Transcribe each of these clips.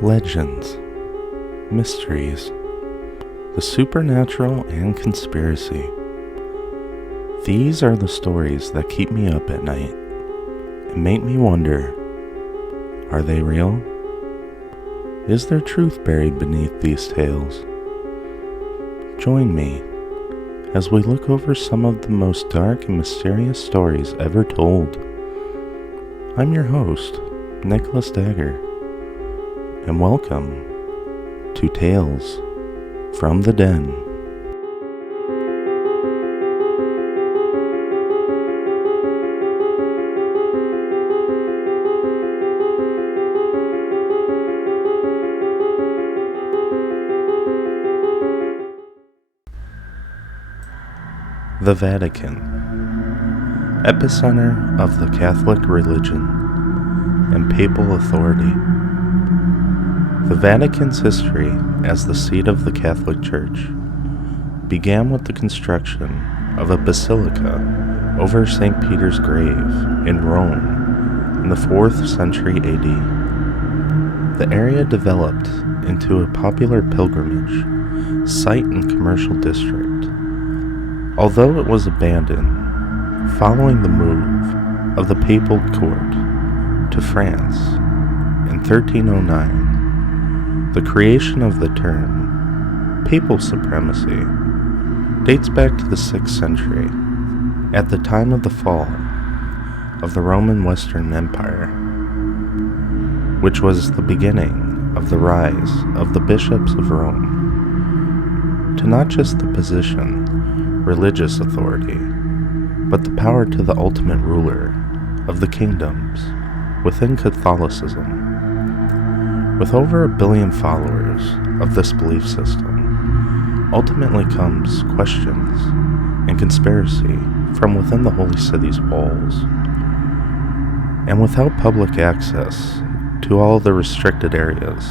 Legends, mysteries, the supernatural and conspiracy. These are the stories that keep me up at night and make me wonder, are they real? Is there truth buried beneath these tales? Join me as we look over some of the most dark and mysterious stories ever told. I'm your host, Nicholas Dagger, and welcome to Tales from the Den. The Vatican, epicenter of the Catholic religion and papal authority. The Vatican's history as the seat of the Catholic Church began with the construction of a basilica over St. Peter's grave in Rome in the 4th century AD. The area developed into a popular pilgrimage site and commercial district, although it was abandoned following the move of the papal court to France in 1309. The creation of the term papal supremacy dates back to the 6th century, at the time of the fall of the Roman Western Empire, which was the beginning of the rise of the bishops of Rome to not just the position, religious authority, but the power to the ultimate ruler of the kingdoms within Catholicism. With over 1 billion followers of this belief system, ultimately comes questions and conspiracy from within the holy city's walls. And without public access to all the restricted areas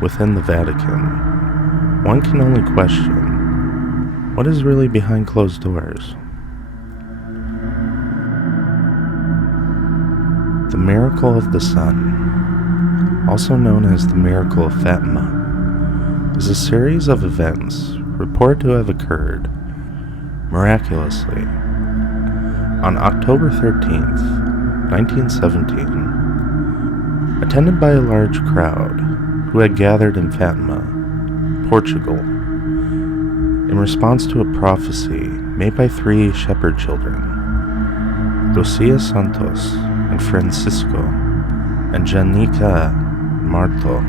within the Vatican, one can only question what is really behind closed doors. The miracle of the sun, also known as the Miracle of Fatima, is a series of events reported to have occurred miraculously on October 13th, 1917, attended by a large crowd who had gathered in Fatima, Portugal, in response to a prophecy made by 3 shepherd children, Lucia Santos and Francisco and Janica Marto.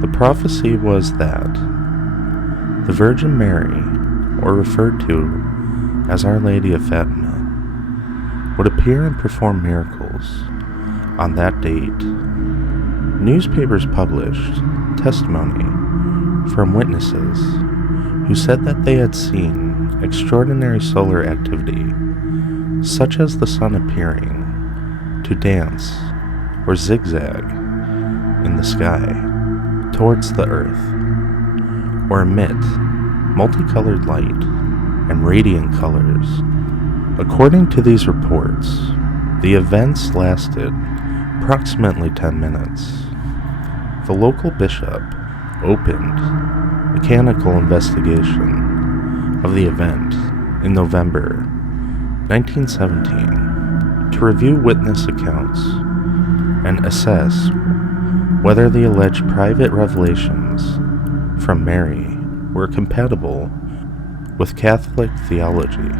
The prophecy was that the Virgin Mary, or referred to as Our Lady of Fatima, would appear and perform miracles on that date. Newspapers published testimony from witnesses who said that they had seen extraordinary solar activity, such as the sun appearing to dance or zigzag in the sky towards the earth, or emit multicolored light and radiant colors. According to these reports, the events lasted approximately 10 minutes. The local bishop opened a mechanical investigation of the event in November 1917 to review witness accounts and assess whether the alleged private revelations from Mary were compatible with Catholic theology.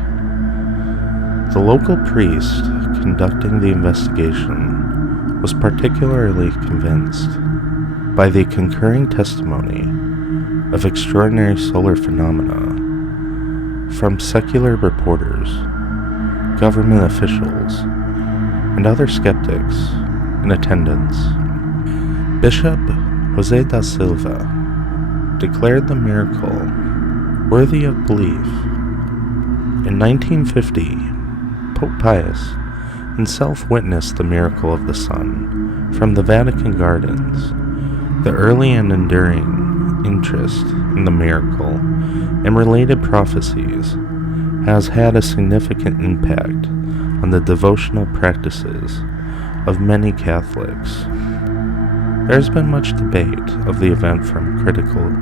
The local priest conducting the investigation was particularly convinced by the concurring testimony of extraordinary solar phenomena from secular reporters, government officials, and other skeptics in attendance. Bishop Jose da Silva declared the miracle worthy of belief. In 1950, Pope Pius himself witnessed the miracle of the sun from the Vatican gardens. The early and enduring interest in the miracle and related prophecies has had a significant impact on the devotional practices of many Catholics. There has been much debate of the event from critical,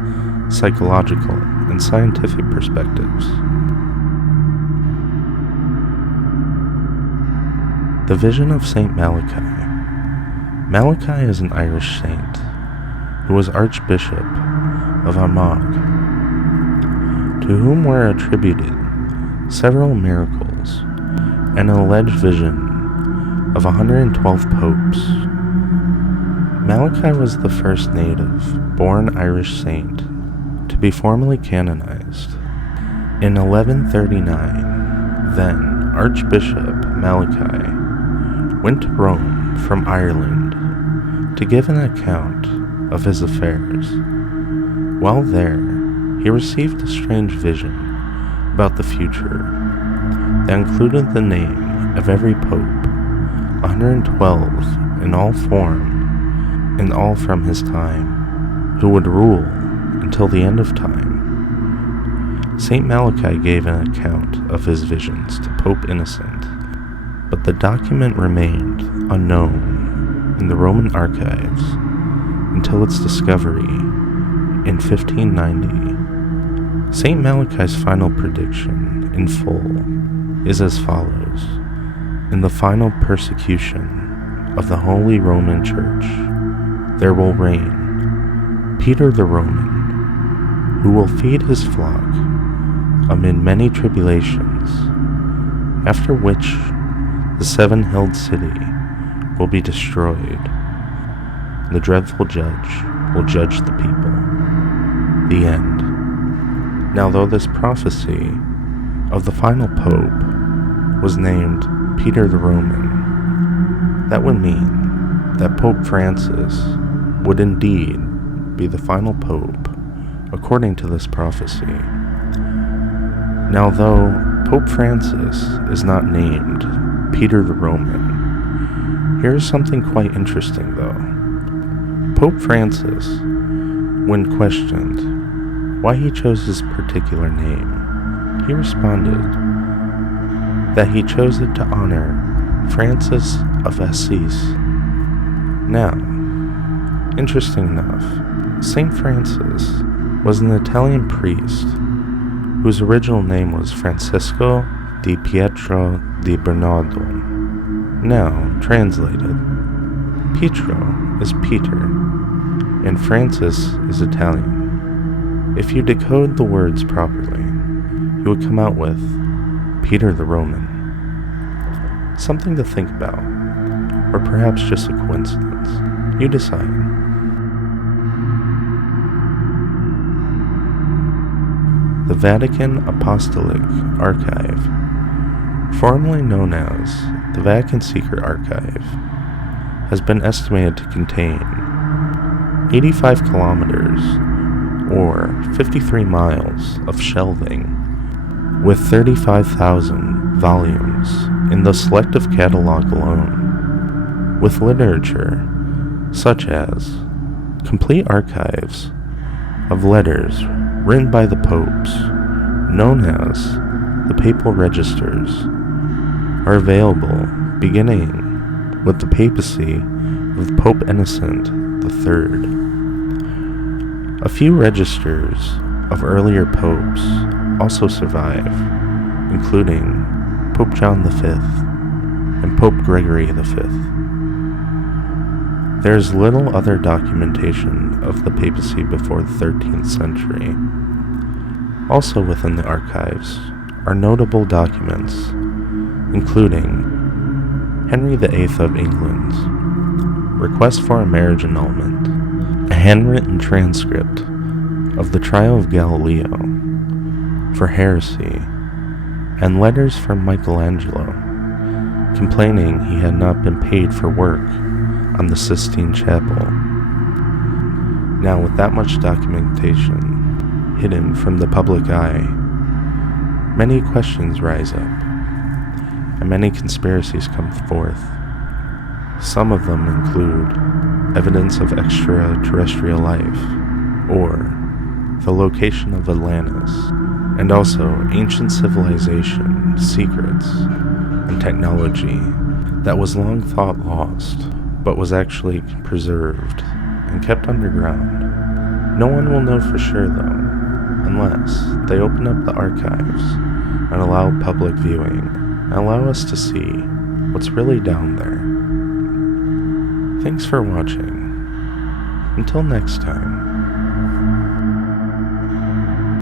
psychological, and scientific perspectives. The vision of Saint Malachi. Malachi is an Irish saint who was Archbishop of Armagh, to whom were attributed several miracles and an alleged vision of 112 popes. Malachi was the first native-born Irish saint to be formally canonized. In 1139, then Archbishop Malachi went to Rome from Ireland to give an account of his affairs. While there, he received a strange vision about the future that included the name of every pope, 112 in all form and all from his time, who would rule until the end of time. Saint Malachi gave an account of his visions to Pope Innocent, but the document remained unknown in the Roman archives until its discovery in 1590. Saint Malachi's final prediction in full is as follows. In the final persecution of the Holy Roman Church, there will reign Peter the Roman, who will feed his flock amid many tribulations, after which the seven-hilled city will be destroyed. The dreadful judge will judge the people. The end. Now, though this prophecy of the final pope was named Peter the Roman, that would mean that Pope Francis would indeed be the final pope according to this prophecy. Now, though Pope Francis is not named Peter the Roman, here is something quite interesting though. Pope Francis, when questioned why he chose his particular name, he responded that he chose it to honor Francis of Assisi. Now, interesting enough, Saint Francis was an Italian priest whose original name was Francisco di Pietro di Bernardo. Now, translated, Pietro is Peter, and Francis is Italian. If you decode the words properly, you would come out with Peter the Roman. Something to think about, or perhaps just a coincidence. You decide. The Vatican Apostolic Archive, formerly known as the Vatican Secret Archive, has been estimated to contain 85 kilometers or 53 miles of shelving, with 35,000 volumes in the selective catalog alone, with literature such as complete archives of letters written by the popes, known as the papal registers, are available beginning with the papacy of Pope Innocent III. A few registers of earlier popes also survive, including Pope John V and Pope Gregory V. There is little other documentation of the papacy before the 13th century. Also within the archives are notable documents, including Henry VIII of England's request for a marriage annulment, a handwritten transcript of the trial of Galileo for heresy, and letters from Michelangelo complaining he had not been paid for work on the Sistine Chapel. Now, with that much documentation hidden from the public eye, many questions rise up, and many conspiracies come forth. Some of them include evidence of extraterrestrial life, or the location of Atlantis, and also ancient civilization secrets and technology that was long thought lost, but was actually preserved and kept underground. No one will know for sure, though, unless they open up the archives and allow public viewing, and allow us to see what's really down there. Thanks for watching. Until next time.